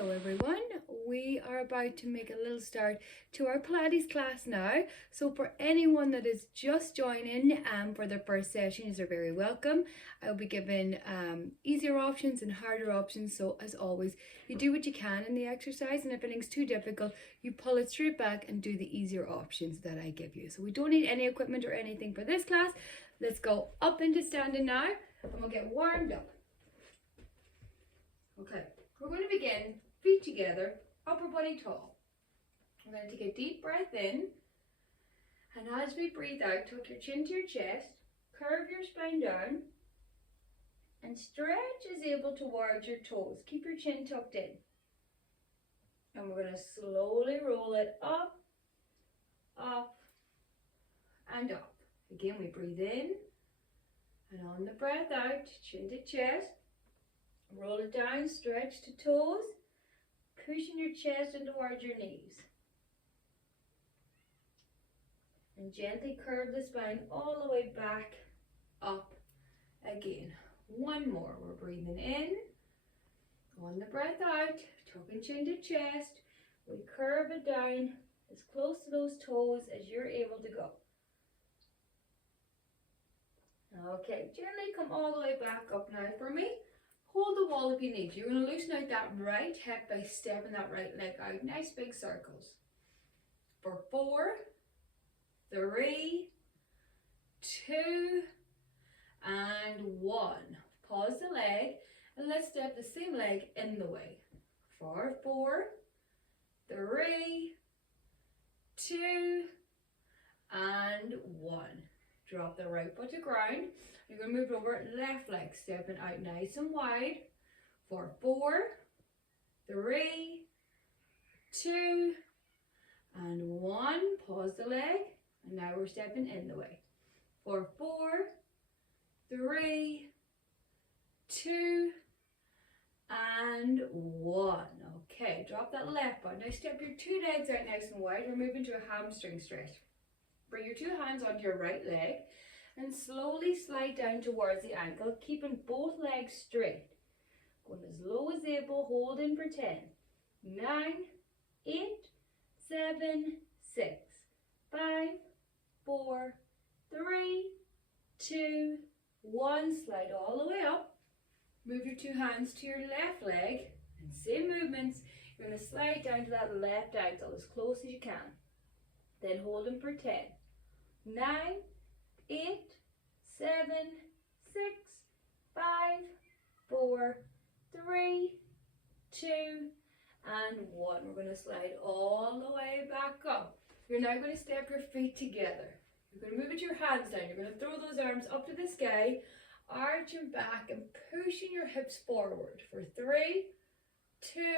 Hello everyone, we are about to make a little start to our Pilates class now. So for anyone that is just joining for their first session, you're very welcome. I'll be giving easier options and harder options. So as always, you do what you can in the exercise, and if anything's too difficult, you pull it straight back and do the easier options that I give you. So we don't need any equipment or anything for this class. Let's go up into standing now and we'll get warmed up. Okay, we're going to begin feet together, upper body tall. We're going to take a deep breath in, and as we breathe out, tuck your chin to your chest, curve your spine down, and stretch as able towards your toes. Keep your chin tucked in. And we're going to slowly roll it up, up, and up. Again, we breathe in, and on the breath out, chin to chest. Roll it down, stretch to toes, pushing your chest in towards your knees. And gently curve the spine all the way back up again. One more. We're breathing in. On the breath out, tucking chin to chest. We curve it down as close to those toes as you're able to go. Okay, gently come all the way back up now for me. Hold the wall if you need. You're going to loosen out that right hip by stepping that right leg out. Nice big circles. For 4, 3, 2, and 1. Pause the leg and let's step the same leg in the way. For 4, 3, 2, and 1. Drop the right foot to ground. You're going to move over left leg, stepping out nice and wide. For 4, 3, 2, and 1. Pause the leg. And now we're stepping in the way. For 4, 3, 2, and 1. Okay, drop that left foot. Now step your 2 legs out nice and wide. We're moving to a hamstring stretch. Bring your 2 hands onto your right leg and slowly slide down towards the ankle, keeping both legs straight. Going as low as able, holding for 10, 9, 8, 7, 6, 5, 4, 3, 2, 1. Slide all the way up. Move your 2 hands to your left leg and same movements. You're going to slide down to that left ankle as close as you can. Then holding for 10, 9, 8, 7, 6, 5, 4, 3, 2, and 1. We're going to slide all the way back up. You're now going to step your feet together. You're going to move with your hands down. You're going to throw those arms up to the sky, arching back and pushing your hips forward. For 3, 2,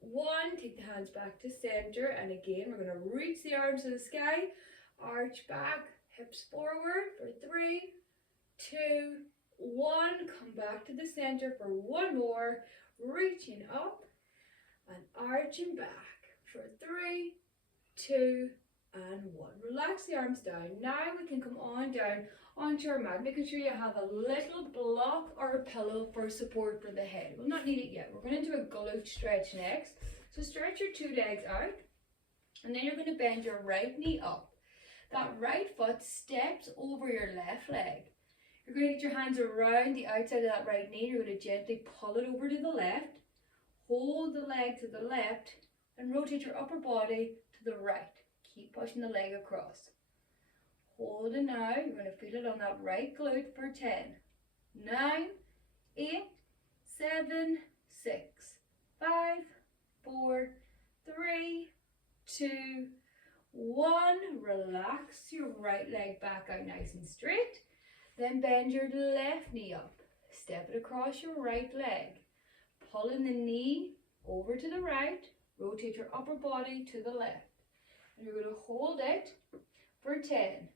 1. Take the hands back to center, and again we're going to reach the arms to the sky, arch back, hips forward. For 3, 2, 1. Come back to the center for one more, reaching up and arching back. For 3, 2, and 1. Relax the arms down. Now we can come on down onto our mat, making sure you have a little block or a pillow for support for the head. We'll not need it yet. We're going to do a glute stretch next. So stretch your 2 legs out, and then you're going to bend your right knee up. That right foot steps over your left leg. You're going to get your hands around the outside of that right knee. You're going to gently pull it over to the left. Hold the leg to the left and rotate your upper body to the right. Keep pushing the leg across. Hold it now. You're going to feel it on that right glute for 10, 9, 8, 7, 6, 5, 4, 3, 2, 1. Relax your right leg back out nice and straight. Then bend your left knee up. Step it across your right leg. Pulling the knee over to the right. Rotate your upper body to the left. And you're going to hold it for 10,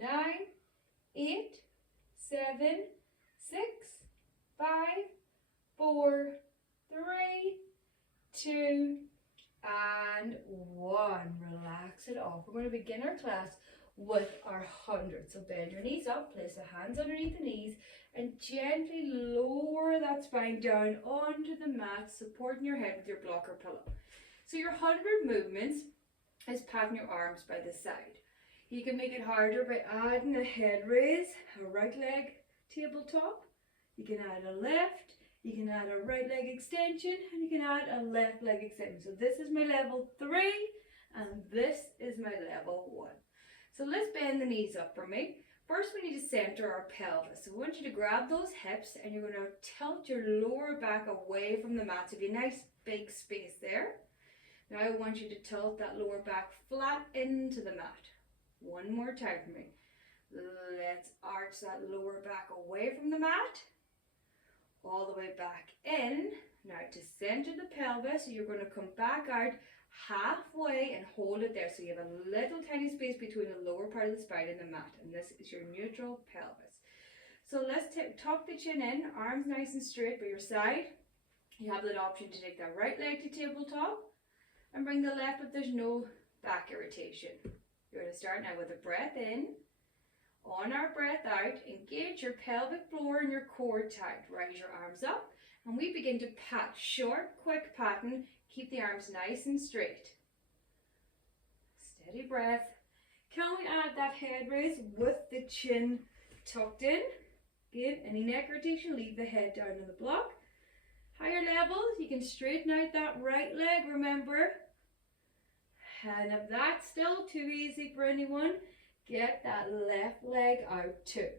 9, 8, 7, 6, 5, 4, 3, 2, and 1. Relax it off. We're going to begin our class with our 100. So bend your knees up, place the hands underneath the knees, and gently lower that spine down onto the mat, supporting your head with your blocker pillow. So your 100 movements is patting your arms by the side. You can make it harder by adding a head raise, a right leg tabletop. You can add a left, you can add a right leg extension, and you can add a left leg extension. So this is my level 3, and this is my level 1. So let's bend the knees up for me. First we need to center our pelvis. So I want you to grab those hips and you're going to tilt your lower back away from the mat. So you have a nice big space there. Now I want you to tilt that lower back flat into the mat. One more time for me. Let's arch that lower back away from the mat. All the way back in. Now to center the pelvis, you're going to come back out halfway and hold it there. So you have a little tiny space between the lower part of the spine and the mat. And this is your neutral pelvis. So let's tuck the chin in, arms nice and straight by your side. You have that option to take that right leg to tabletop and bring the left if there's no back irritation. You're going to start now with a breath in. On our breath out, engage your pelvic floor and your core tight. Rise your arms up and we begin to pat. Short, quick patting. Keep the arms nice and straight. Steady breath. Can we add that head raise with the chin tucked in? Again, any neck irritation, leave the head down on the block. Higher levels, you can straighten out that right leg, remember. And if that's still too easy for anyone, get that left leg out too.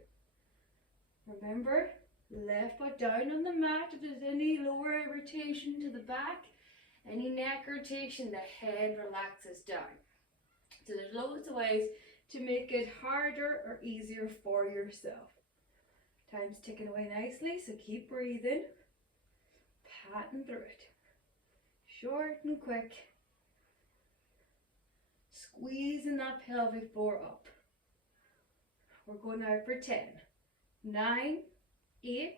Remember, left foot down on the mat. If there's any lower irritation to the back, any neck irritation, the head relaxes down. So there's loads of ways to make it harder or easier for yourself. Time's ticking away nicely, so keep breathing. Patting through it. Short and quick. Squeezing that pelvic floor up. We're going now for 10, 9, 8,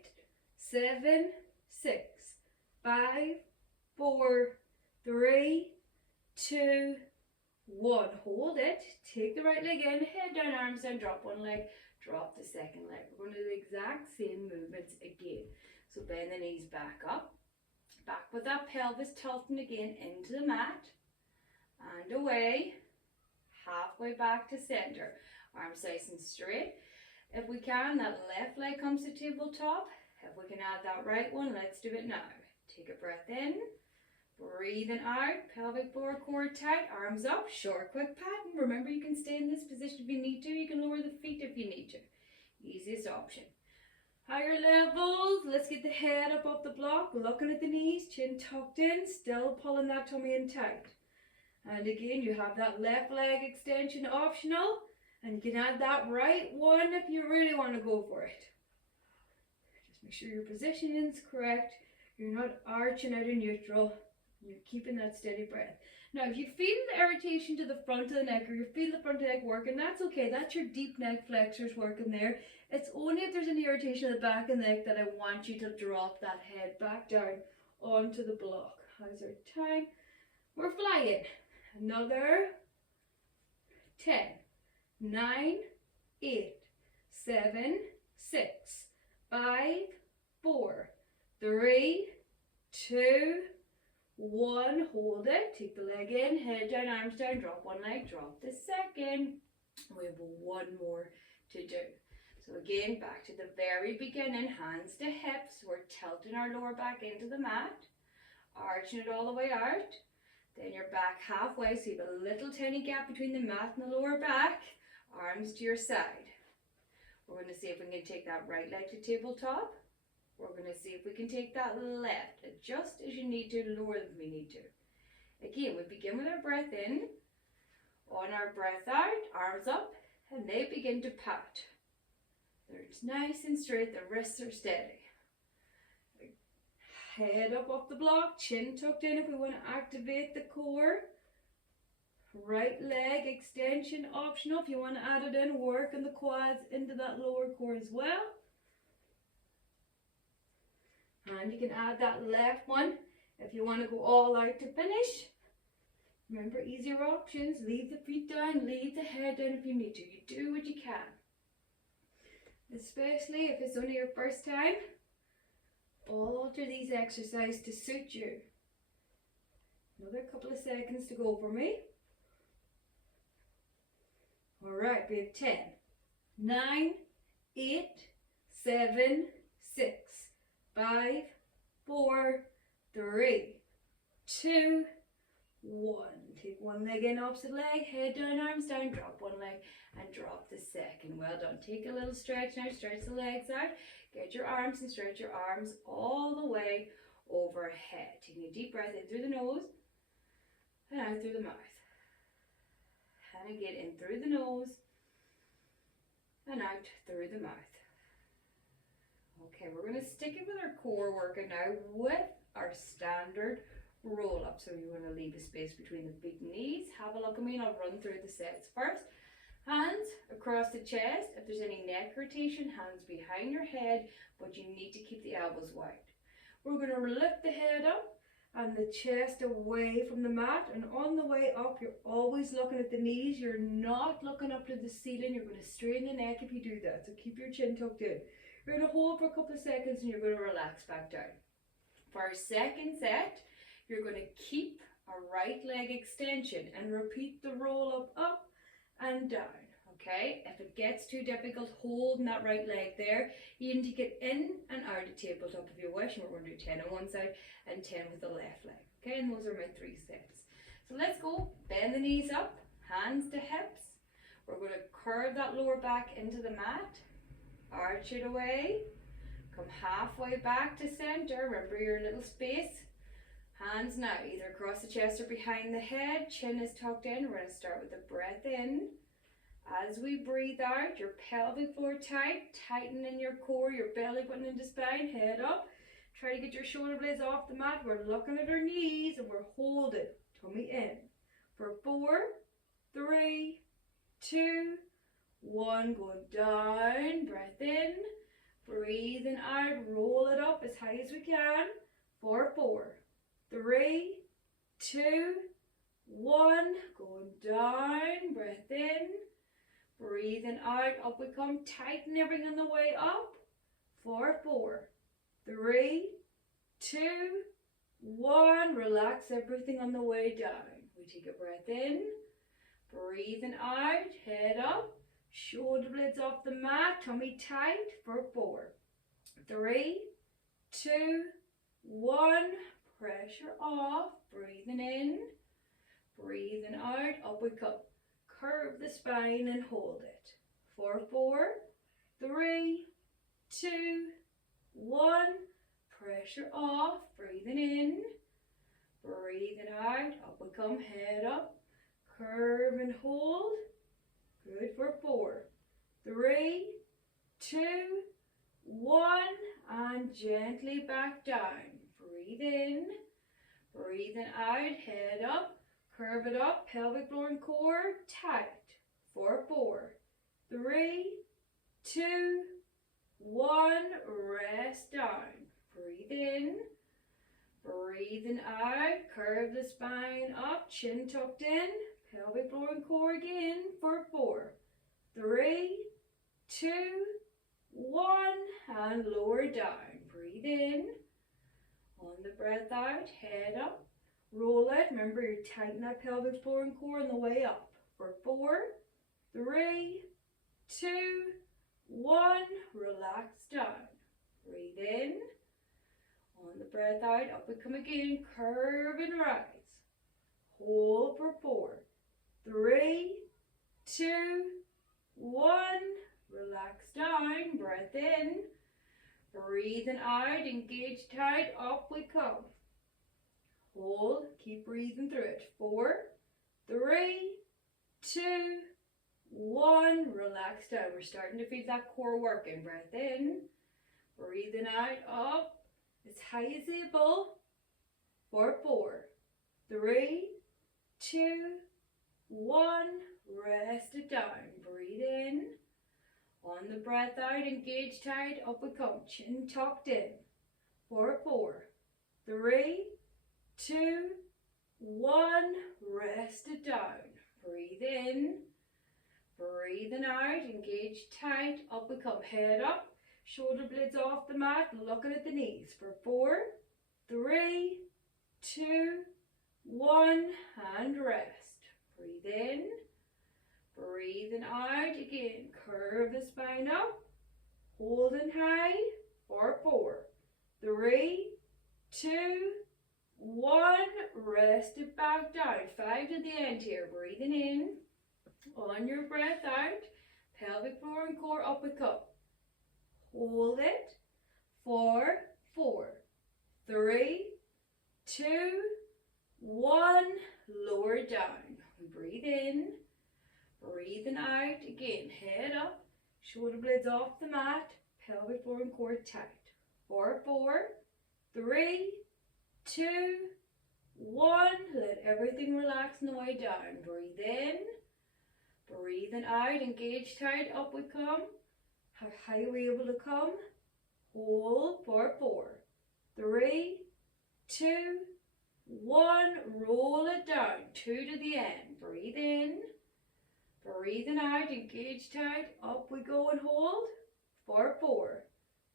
7, 6, 5, 4, 3, 2, 1. Hold it. Take the right leg in, head down, arms down, drop one leg, drop the second leg. We're going to do the exact same movements again. So bend the knees back up. Back with that pelvis tilting again into the mat. And away. Halfway back to center. Arms nice and straight. If we can, that left leg comes to tabletop. If we can add that right one, let's do it now. Take a breath in. Breathing out. Pelvic floor, core tight. Arms up. Short, quick pattern. Remember, you can stay in this position if you need to. You can lower the feet if you need to. Easiest option. Higher levels. Let's get the head up off the block. Looking at the knees. Chin tucked in. Still pulling that tummy in tight. And again, you have that left leg extension optional. And you can add that right one if you really want to go for it. Just make sure your positioning is correct. You're not arching out in neutral. You're keeping that steady breath. Now, if you feel the irritation to the front of the neck or you feel the front of the neck working, that's okay. That's your deep neck flexors working there. It's only if there's any irritation at the back of the neck that I want you to drop that head back down onto the block. How's our time? We're flying. Another 10, 9, 8, 7, 6, 5, 4, 3, 2, 1. Hold it. Take the leg in, head down, arms down, drop one leg, drop the second. We have one more to do. So again, back to the very beginning, hands to hips. We're tilting our lower back into the mat, arching it all the way out. Then you're back halfway, so you have a little tiny gap between the mat and the lower back. Arms to your side. We're going to see if we can take that right leg to tabletop. We're going to see if we can take that left. Adjust as you need to, lower if we need to. Again, we begin with our breath in. On our breath out, arms up, and they begin to pat. They're nice and straight, the wrists are steady. Head up off the block, chin tucked in if we want to activate the core. Right leg extension optional if you want to add it in, working the quads into that lower core as well. And you can add that left one if you want to go all out to finish. Remember, easier options. Leave the feet down, leave the head down if you need to. You do what you can. Especially if it's only your first time, alter these exercises to suit you. Another couple of seconds to go for me. Alright, we have 10, 9, 8, 7, 6, 5, 4, 3, 2, 1. Take one leg in, opposite leg, head down, arms down, drop one leg and drop the second. Well done. Take a little stretch now, stretch the legs out, get your arms and stretch your arms all the way overhead. Taking a deep breath in through the nose and out through the mouth. And again, in through the nose and out through the mouth. Okay, we're going to stick it with our core workout now with our standard roll up. So you want to leave a space between the feet and knees. Have a look at me and I'll run through the sets first. Hands across the chest. If there's any neck rotation, hands behind your head, but you need to keep the elbows wide. We're going to lift the head up and the chest away from the mat, and on the way up you're always looking at the knees. You're not looking up to the ceiling. You're going to strain the neck if you do that, so keep your chin tucked in. You're going to hold for a couple of seconds and you're going to relax back down. For our second set, you're going to keep a right leg extension and repeat the roll up and down. Okay, if it gets too difficult holding that right leg there, you can take it in and out of tabletop if you wish, and we're going to do 10 on one side and 10 with the left leg. Okay, and those are my 3 sets. So let's go. Bend the knees up, hands to hips. We're going to curve that lower back into the mat, arch it away, come halfway back to center. Remember your little space. Hands now either across the chest or behind the head. Chin is tucked in. We're going to start with the breath in. As we breathe out, your pelvic floor tight, tighten in your core, your belly button into spine, head up. Try to get your shoulder blades off the mat. We're looking at our knees and we're holding, tummy in. For 4, 3, 2, 1, going down, breath in, breathing out, roll it up as high as we can. For 4, 3, 2, 1, going down, breath in, breathing out, up we come, tighten everything on the way up. For 4, 3, 2, 1, relax everything on the way down. We take a breath in, breathing out, head up, shoulder blades off the mat, tummy tight. For 4, 3, 2, 1, pressure off, breathing in, breathing out, up we come. Curve the spine and hold it. For 4, 3, 2, 1, pressure off, breathing in, breathing out, up we come, head up, curve and hold. Good. For 4, 3, 2, 1, and gently back down. Breathe in, breathing out, head up, curve it up, pelvic floor and core tight. For 4, 3, 2, 1, rest down. Breathe in, breathing out, curve the spine up, chin tucked in, pelvic floor and core again. For 4, 3, 2, 1, and lower down. Breathe in, on the breath out, head up, roll out. Remember, you tighten that pelvic floor and core on the way up. For 4, 3, 2, 1, relax down. Breathe in, on the breath out, up we come again, curve and rise. Hold for 4, 3, 2, 1, relax down, breath in, breathing out, engage tight, up we come. Hold, keep breathing through it. 4, 3, 2, 1, relax down. We're starting to feel that core working. Breath in, breathing out, up as high as able. For 4, 3, 2, 1, rest it down. Breathe in, on the breath out, engage tight, up we come, chin tucked in. For 4, 3, 2, 1, rest it down. Breathe in, breathing out, engage tight, up we come, head up, shoulder blades off the mat, looking at the knees for 4, 3, 2, 1, and rest. Breathe in, breathing out again, curve the spine up, holding high for 4, 3, 2, 1, rest it back down, 5 to the end here, breathing in, on your breath out, pelvic floor and core up we come, hold it for 4, 3, 2, 1, lower down, we breathe in, breathing out again, head up, shoulder blades off the mat, pelvic floor and core tight, for 4, 3, 2, 1, let everything relax now down, breathe in, breathing out, engage tight, up we come, how high are we able to come, hold for 4, 3, 2, 1, roll it down, 2 to the end, breathe in, breathing out, engage tight, up we go and hold, for 4,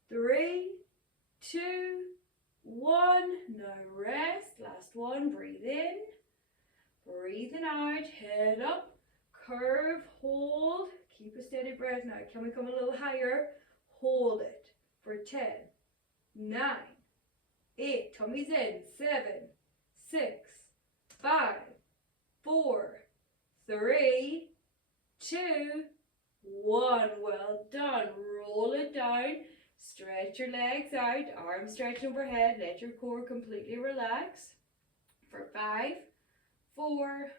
3, 2, 1, now rest, last one, breathe in, breathing out, head up, curve, hold, keep a steady breath now, can we come a little higher, hold it, for 10, 9, 8, tummy's in, 7, 6, 5, 4, 3, 2, 1, well done, roll it down, stretch your legs out, arms stretch overhead, let your core completely relax, for 5, 4,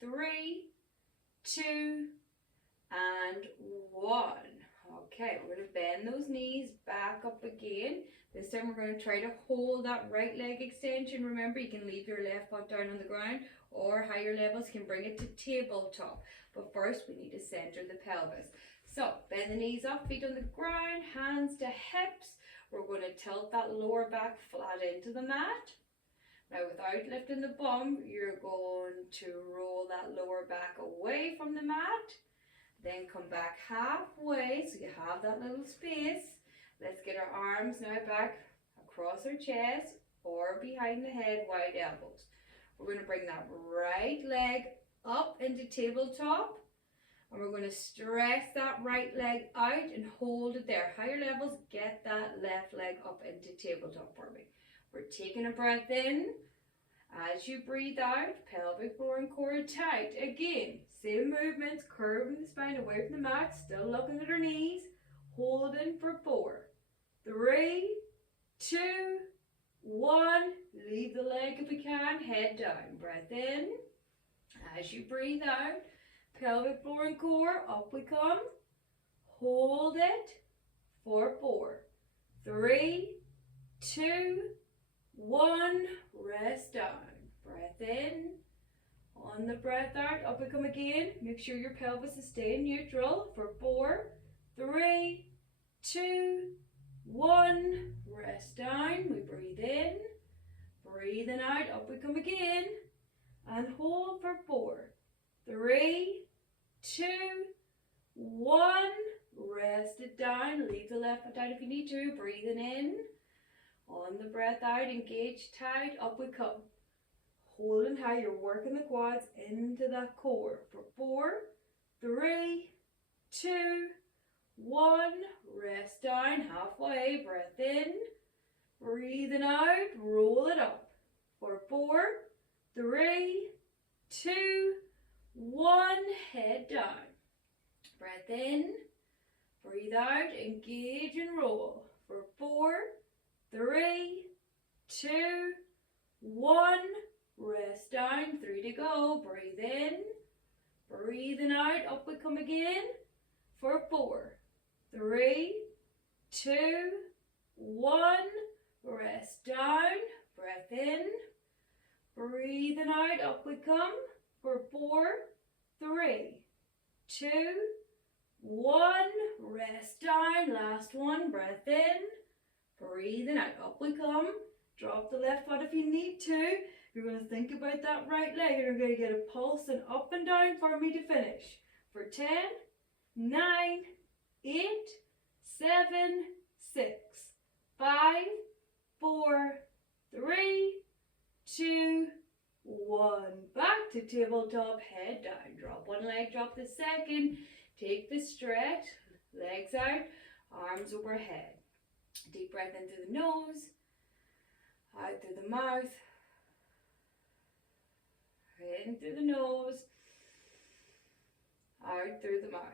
3, 2, and 1. Okay, we're going to bend those knees back up again. This time we're going to try to hold that right leg extension. Remember, you can leave your left foot down on the ground, or higher levels can bring it to tabletop. But first we need to center the pelvis. So bend the knees up, feet on the ground, hands to hips. We're going to tilt that lower back flat into the mat. Now without lifting the bum, you're going to roll that lower back away from the mat. Then come back halfway so you have that little space. Let's get our arms now back across our chest or behind the head, wide elbows. We're going to bring that right leg up into tabletop. And we're going to stress that right leg out and hold it there. Higher levels, get that left leg up into tabletop for me. We're taking a breath in. As you breathe out, pelvic floor and core tight. Again, same movements, curving the spine away from the mat, still looking at our knees, holding for 4, 3, 2, 1. Leave the leg if we can, head down. Breath in. As you breathe out, pelvic floor and core, up we come. Hold it for 4, 3, 2, 1. Rest down. Breath in. On the breath out, up we come again. Make sure your pelvis is staying neutral for 4, 3, 2, 1. Rest down. We breathe in. Breathing out, up we come again. And hold for 4, 3, 2, 1. Rest it down. Leave the left foot down if you need to. Breathing in. On the breath out, engage tight. Up we come. Holding high, you're working the quads into that core for 4, 3, 2, 1. Rest down halfway. Breath in. Breathing out. Roll it up for 4, 3, 2, 1. Head down. Breath in. Breathe out. Engage and roll for 4, 3, 2, 1. Rest down. 3 to go. Breathe in. Breathing out. Up we come again for 4, 3, 2, 1. Rest down. Breath in. Breathing out. Up we come for 4, 3, 2, 1. Rest down. Last one. Breath in. Breathing out. Up we come. Drop the left foot if you need to. You're going to think about that right leg and you're going to get a pulse and up and down for me to finish. For 10, 9, 8, 7, 6, 5, 4, 3, 2, 1. Back to tabletop, head down. Drop one leg, drop the second. Take the stretch, legs out, arms overhead. Deep breath in through the nose, out through the mouth, in through the nose, out through the mouth.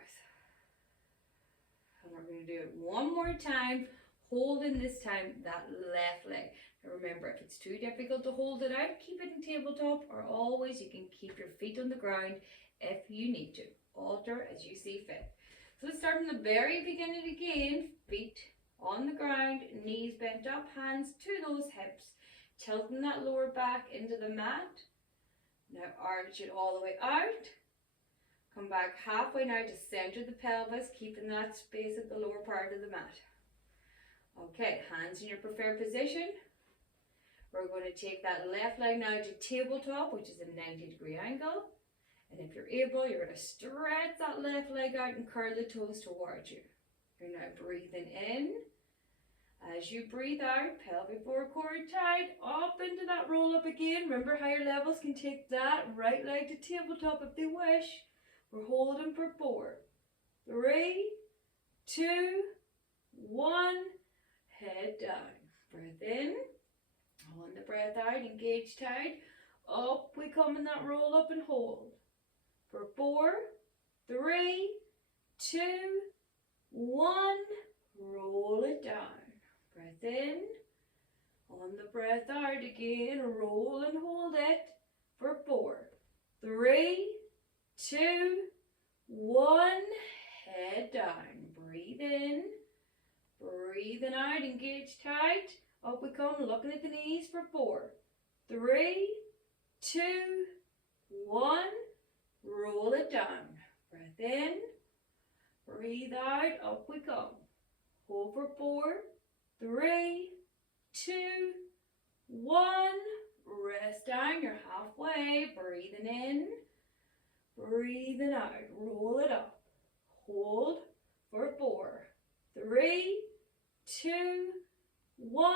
And we're going to do it one more time, holding this time that left leg. Now remember, if it's too difficult to hold it out, keep it in tabletop, or always you can keep your feet on the ground if you need to. Alter as you see fit. So let's start from the very beginning again. Feet on the ground, knees bent up, hands to those hips, tilting that lower back into the mat. Now arch it all the way out. Come back halfway now to center the pelvis, keeping that space at the lower part of the mat. Okay, hands in your preferred position. We're going to take that left leg now to tabletop, which is a 90-degree angle. And if you're able, you're going to stretch that left leg out and curl the toes towards you. You're now breathing in. As you breathe out, pelvic floor core tight, up into that roll up again. Remember, higher levels can take that right leg to tabletop if they wish. We're holding for 4, 3, 2, 1. Head down. Breath in. On the breath out, engage tight. Up we come in that roll up and hold. For 4, 3, 2, 1. Roll it down. Breath in. On the breath out again. Roll and hold it. For 4, 3, 2, 1. Head down. Breathe in. Breathing out. Engage tight. Up we come. Looking at the knees for 4, 3, 2, 1. Roll it down. Breath in. Breathe out. Up we come. Hold for 4, 3, 2, 1. Rest down. You're halfway. Breathing in. Breathing out. Roll it up. Hold for 4, 3, 2, 1.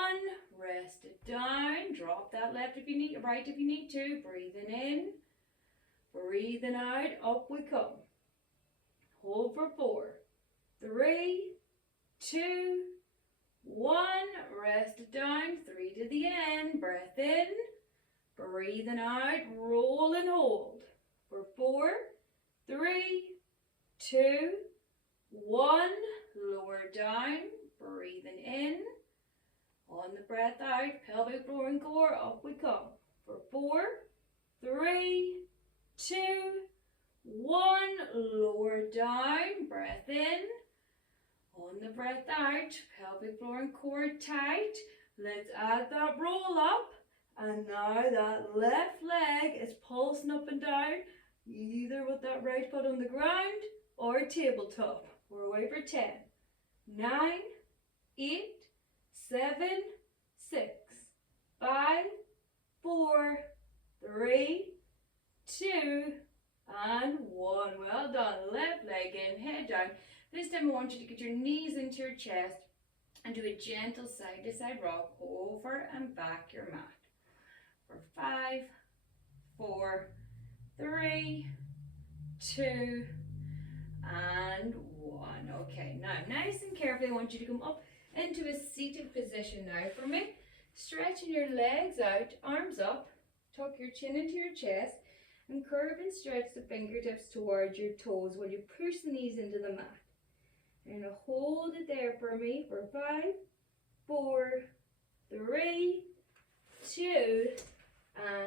Rest it down. Drop that left if you need, right if you need to. Breathing in. Breathing out. Up we come. Hold for 4, 3, 2, 1. Rest it down. 3 to the end. Breath in. Breathing out. Roll and hold. For 4, 3, 2, 1. Lower down. Breathing in. On the breath out. Pelvic floor and core. Up we come. For 4, 3, 2, 1. Lower down. Breath in. On the breath out. Pelvic floor and core tight. Let's add that roll up. And now that left leg is pulsing up and down, either with that right foot on the ground or tabletop. We're away for 10, 9, 8, 7, 6, 5, 4, 3, 2, and 1. Well done. Left leg in, head down. This time I want you to get your knees into your chest and do a gentle side to side rock over and back your mat. For 5, 4, 3, 2, and 1. Okay, now nice and carefully I want you to come up into a seated position now for me. Stretching your legs out, arms up, tuck your chin into your chest, and curve and stretch the fingertips towards your toes while you push the knees into the mat. And hold it there for me for 5, 4, 3, 2,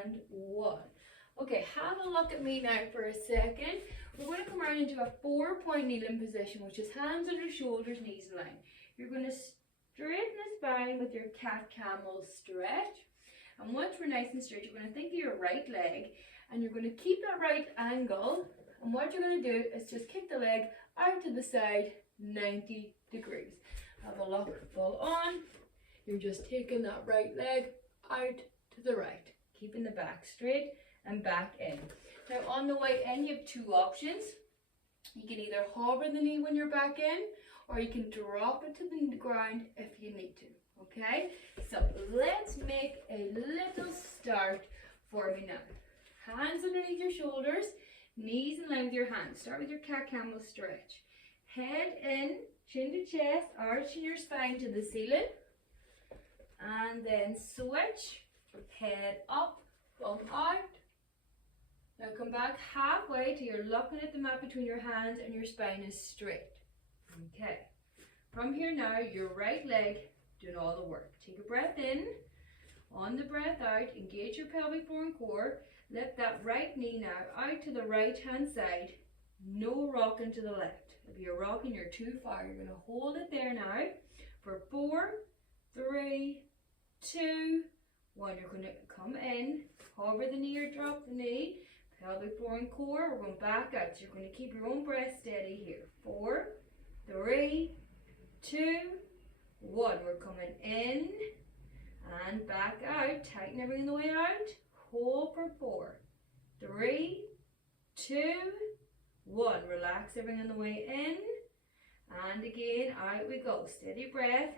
and 1. Okay, have a look at me now for a second. We're going to come around into a 4-point kneeling position, which is hands under shoulders, knees in line. You're going to straighten the spine with your cat-camel stretch. And once we're nice and straight, you're going to think of your right leg, and you're going to keep that right angle. And what you're going to do is just kick the leg out to the side 90 degrees. Have a look, full on. You're just taking that right leg out to the right. keeping the back straight and back in. Now on the way in, you have two options. You can either hover the knee when you're back in, or you can drop it to the ground if you need to. Okay, so let's make a little start for me now. Hands underneath your shoulders, knees in line with your hands. Start with your cat camel stretch. Head in, chin to chest, arching your spine to the ceiling. And then switch, head up, bum out. Now come back halfway till you're looking at the mat between your hands and your spine is straight. Okay, from here now, your right leg doing all the work. Take a breath in. On the breath out, engage your pelvic floor and core. Lift that right knee now out to the right hand side. No rocking to the left. If you're rocking, you're too far. You're going to hold it there now for 4, 3, 2, 1. You're going to come in, hover the knee or drop the knee. Pelvic floor and core. We're going back out. So you're going to keep your own breath steady here. 4, 3, 2, 1. We're coming in and back out. Tighten everything the way out. Hold for 4, 3, 2, 1. Relax everything on the way in. And again, out we go. Steady breath.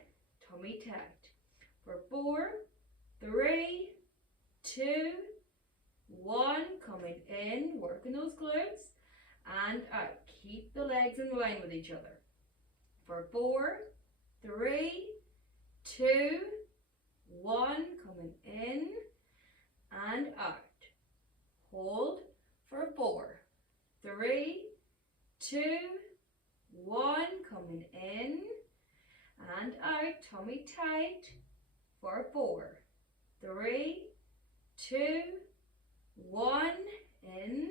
Tummy tight. For 4, 3, 2, 1. Coming in. Working those glutes. And out. Keep the legs in line with each other. For 4, 3, 2, 1. Coming in and out. Hold for 4, 3, 2, 1. Coming in and out. Tummy tight. For 4, 3, 2, 1. In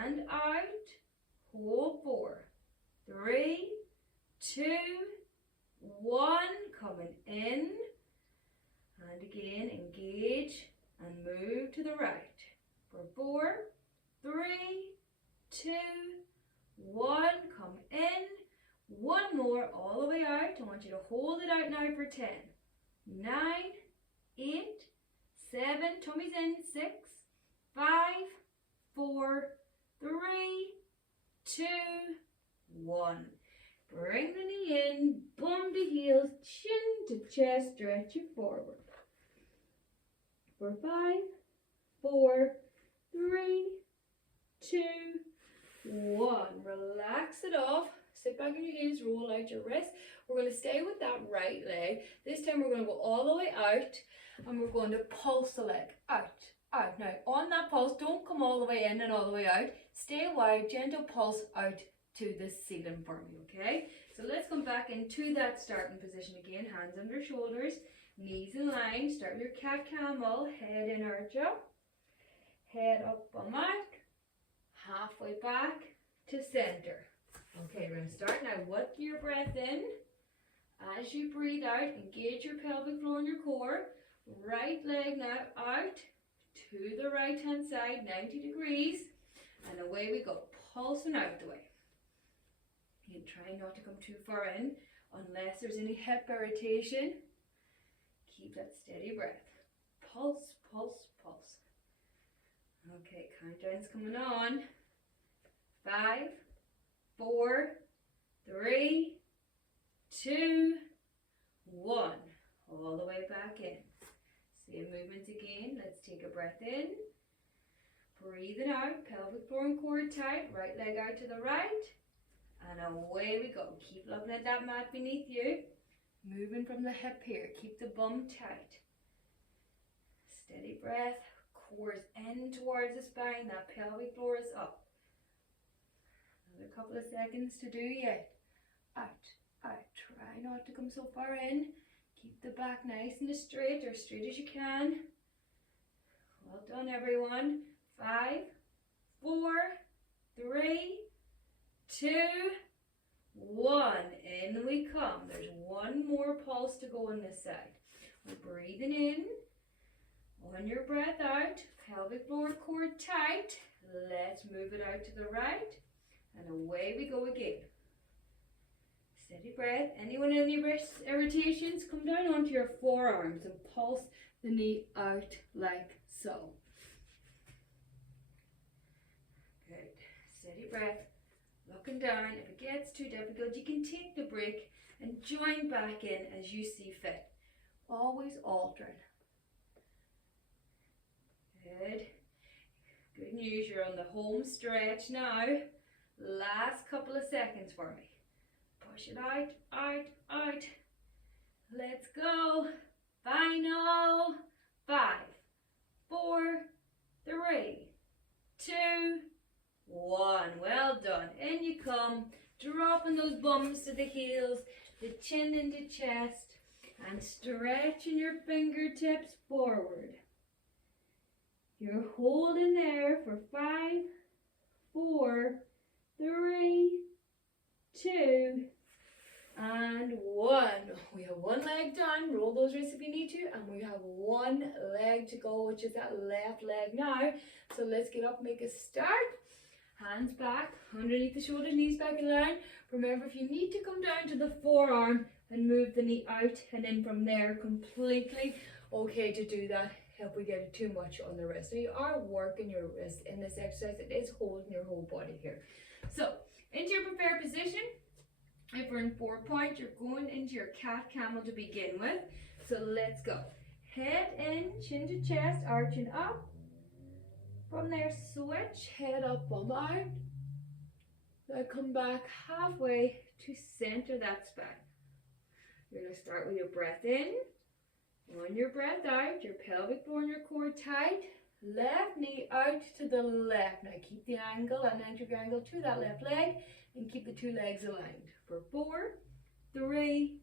and out. Hold 4, 3, 2, 1. Coming in. And again, engage and move to the right. For 4, 3, 2, 1. Come in. One more all the way out. I want you to hold it out now for 10, 9, 8, 7. Tummy's in. 6, 5, 4, 3, 2, 1. Bring the knee in, bum to heels, chin to chest, stretch it forward. For 5, 4, 3, 2, 1. Relax it off. Sit back on your heels, roll out your wrists. We're going to stay with that right leg. This time we're going to go all the way out and we're going to pulse the leg out, out. Now on that pulse, don't come all the way in and all the way out. Stay wide, gentle pulse out to the ceiling for me, okay? So let's come back into that starting position again. Hands under shoulders, knees in line. Start with your cat camel, head in, arch up, head up, bum out, halfway back to center. Okay, we're going to start now with your breath in. As you breathe out, engage your pelvic floor and your core. Right leg now out to the right hand side, 90 degrees. And away we go, pulsing out the way. You can try not to come too far in unless there's any hip irritation. Keep that steady breath. Pulse, pulse, pulse. Okay, countdown's coming on. 5, 4, 3, 2, 1. All the way back in. Same movements again. Let's take a breath in. Breathing out. Pelvic floor and core tight. Right leg out to the right. And away we go. Keep looking at that mat beneath you. Moving from the hip here. Keep the bum tight. Steady breath. Core's in towards the spine. That pelvic floor is up. Another couple of seconds to do yet. Out, out. Try not to come so far in. Keep the back nice and straight, or straight as you can. Well done, everyone. 5, 4, 3, 2, 1. In we come. There's one more pulse to go on this side. We're breathing in. On your breath out. Pelvic floor, core tight. Let's move it out to the right. And away we go again. Steady breath. Anyone any wrist irritations, come down onto your forearms and pulse the knee out like so. Good. Steady breath. Looking down. If it gets too difficult, you can take the break and join back in as you see fit. Always altering. Good. Good news, you're on the home stretch now. Last couple of seconds for me. Push it out, out, out. Let's go. Final. 5, 4, 3, 2, 1. Well done. In you come. Dropping those bums to the heels, the chin into chest, and stretching your fingertips forward. You're holding there for 5, 4, 3, 2, and 1. We have one leg done. Roll those wrists if you need to, and we have one leg to go, which is that left leg now. So let's get up, make a start. Hands back, underneath the shoulders, knees back in line. Remember, if you need to come down to the forearm and move the knee out, and then from there, completely okay to do that if we get it too much on the wrist. So you are working your wrist in this exercise. It is holding your whole body here. So, into your prepared position. If we're in 4-point, you're going into your cat camel to begin with. So let's go. Head in, chin to chest, arching up. From there, switch, head up, bum out. Now come back halfway to center that spine. You're going to start with your breath in. On your breath out, your pelvic floor and your core tight. Left knee out to the left. Now keep the angle and enter your angle to that left leg and keep the two legs aligned. For 4, 3,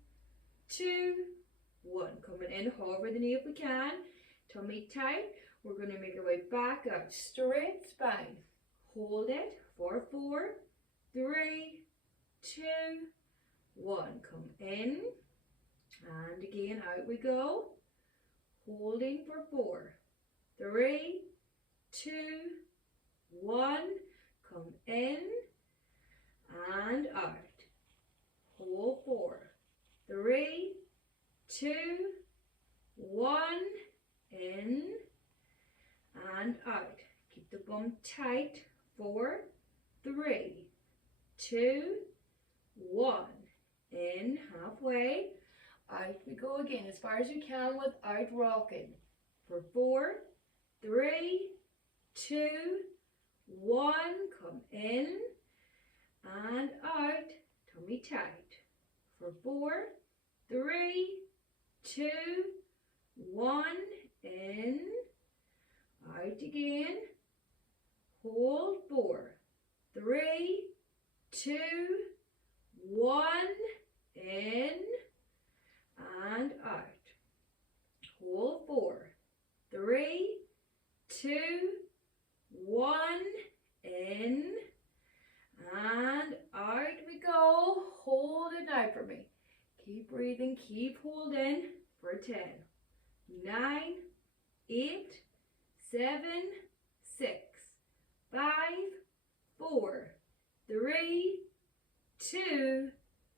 2, 1. Coming in, hover the knee if we can. Tummy tight. We're going to make our way back out. Straight spine. Hold it. For 4, 3, 2, 1. Come in. And again, out we go. Holding for 4, 3, 2, 1. Come in and out. Hold 4, 3, 2, 1. In and out. Keep the bum tight. 4, 3, 2, 1. In, halfway. Out we go again as far as you can without rocking. For 4, 3, 2, 1. Come in and out. Tummy tight. For 4, 3, 2, 1. In. Out again. Hold 4, 3, 2, 1. In and out. Hold 4, 3, 2, 1. In and out we go. Hold it now for me. Keep breathing, keep holding for 10, 9, 8, 7, 6, 5, 4, 3, 2,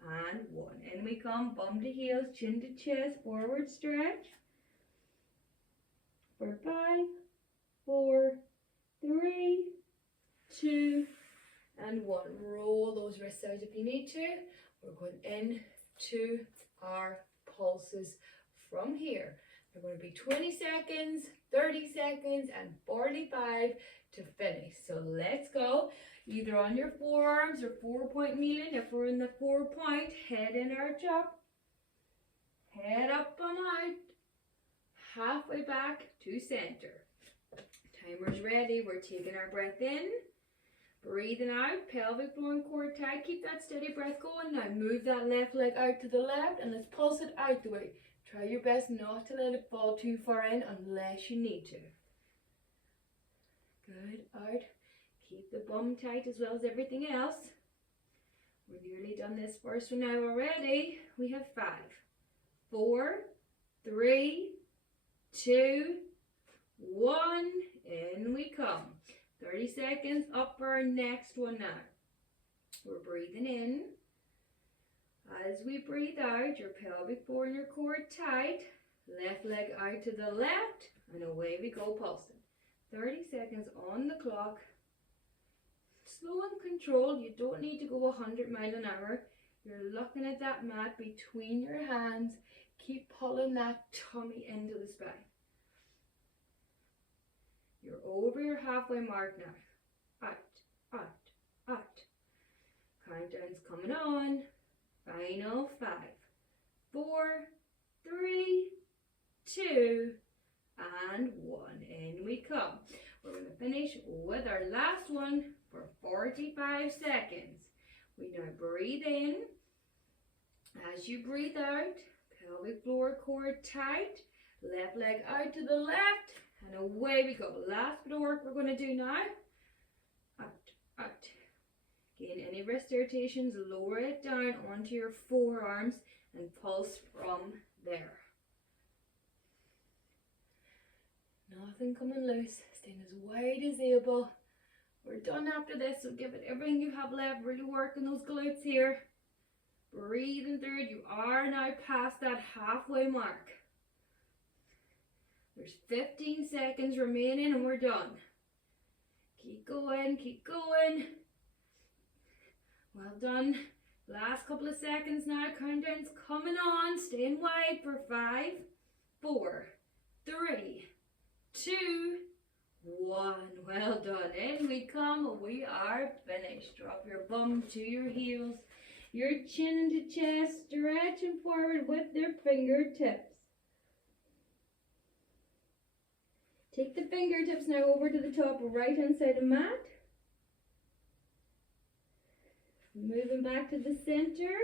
and 1. In we come, bum to heels, chin to chest, forward stretch. For 5, 4, 3, 2, and 1. Roll those wrists out if you need to. We're going into our pulses from here. They're going to be 20 seconds, 30 seconds, and 45 to finish. So let's go. Either on your forearms or 4-point kneeling. If we're in the 4-point, head in, arch up. Head up and out. Halfway back to center. Timer's ready. We're taking our breath in. Breathing out. Pelvic floor and core tight. Keep that steady breath going. Now move that left leg out to the left and let's pulse it out the way. Try your best not to let it fall too far in unless you need to. Good. Out. Keep the bum tight as well as everything else. We're nearly done this first one now already. We have 5, 4, 3, 2, 1. In we come. 30 seconds up for our next one now. We're breathing in. As we breathe out, your pelvic floor and your core tight. Left leg out to the left, and away we go pulsing. 30 seconds on the clock. Slow and controlled. You don't need to go 100 miles an hour. You're looking at that mat between your hands. Keep pulling that tummy into the spine. You're over your halfway mark now. Out, out, out. Countdown's coming on. Final 5, 4, 3, 2, and 1. In we come. We're going to finish with our last one for 45 seconds. We now breathe in. As you breathe out, pelvic floor core tight. Left leg out to the left. And away we go. Last bit of work we're going to do now. Out, out. Again, any wrist irritations, lower it down onto your forearms and pulse from there. Nothing coming loose. Staying as wide as able. We're done after this, so give it everything you have left. Really working those glutes here. Breathing through it. You are now past that halfway mark. There's 15 seconds remaining and we're done. Keep going, keep going. Well done. Last couple of seconds now. Countdown's coming on. Staying wide for 5, 4, 3, 2, 1. Well done. In we come. We are finished. Drop your bum to your heels. Your chin into chest. Stretching forward with your fingertips. Take the fingertips now over to the top right hand side of the mat. Moving back to the center.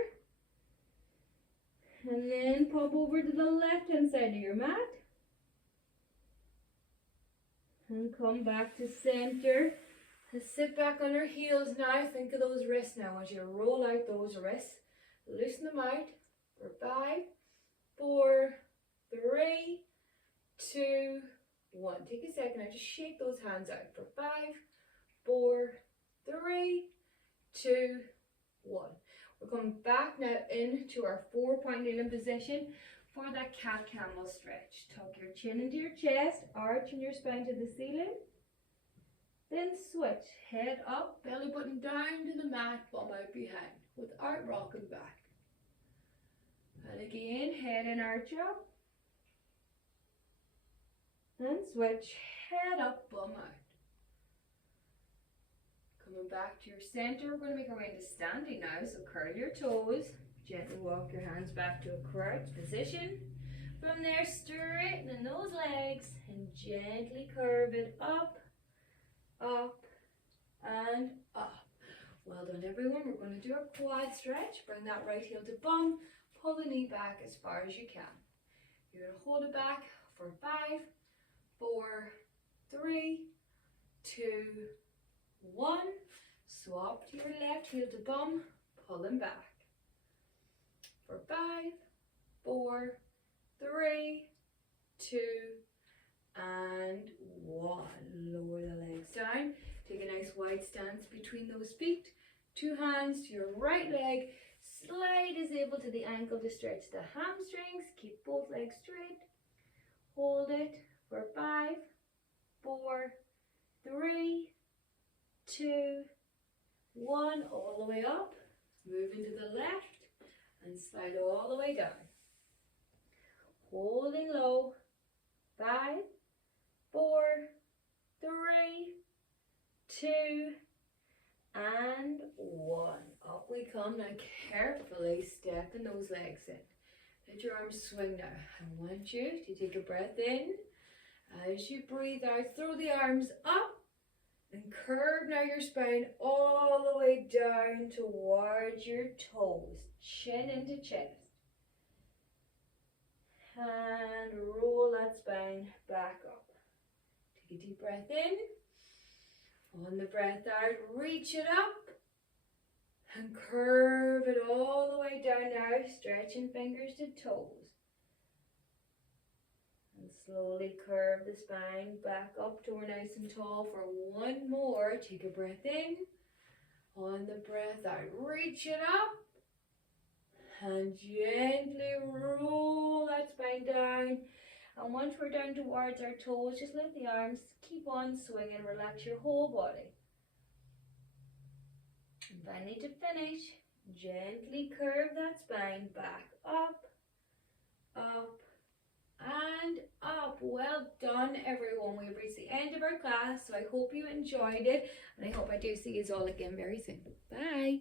And then pop over to the left hand side of your mat. And come back to center. And sit back on your heels now. Think of those wrists now as you roll out those wrists. Loosen them out for 5, 4, 3, 2, 1. Take a second now. Just shake those hands out for 5, 4, 3, 2, 1. We're coming back now into our 4-point kneeling position for that cat camel stretch. Tuck your chin into your chest, arching your spine to the ceiling. Then switch, head up, belly button down to the mat, bum out behind, without rocking back. And again, head and arch up. And switch, head up, bum out. Coming back to your center, we're going to make our way into standing now, so curl your toes. Gently walk your hands back to a crouch position. From there, straighten those legs and gently curve it up, up, and up. Well done, everyone. We're going to do a quad stretch. Bring that right heel to bum. Pull the knee back as far as you can. You're going to hold it back for 5, 4, 3, 2, 1. Swap to your left heel to bum. Pulling back. For 5, 4, 3, 2, and 1. Lower the legs down. Take a nice wide stance between those feet. 2 hands to your right leg. Slide as able to the ankle to stretch the hamstrings. Keep both legs straight. Hold it for 5, 4, 3, 2, 1. All the way up. Moving to the left. And slide all the way down. Holding low. 5, 4, 3, 2, and 1. Up we come. Now carefully stepping those legs in. Let your arms swing now. I want you to take a breath in. As you breathe out, throw the arms up and curve now your spine all the way down towards your toes. Chin into chest. And roll that spine back up. Take a deep breath in. On the breath out, reach it up. And curve it all the way down now, stretching fingers to toes. And slowly curve the spine back up to we're nice and tall for one more. Take a breath in. On the breath out, reach it up. And gently roll that spine down. And once we're down towards our toes, just let the arms keep on swinging, relax your whole body. And finally, to finish, gently curve that spine back up, up, and up. Well done, everyone. We've reached the end of our class, so I hope you enjoyed it, and I hope I do see you all again very soon. Bye.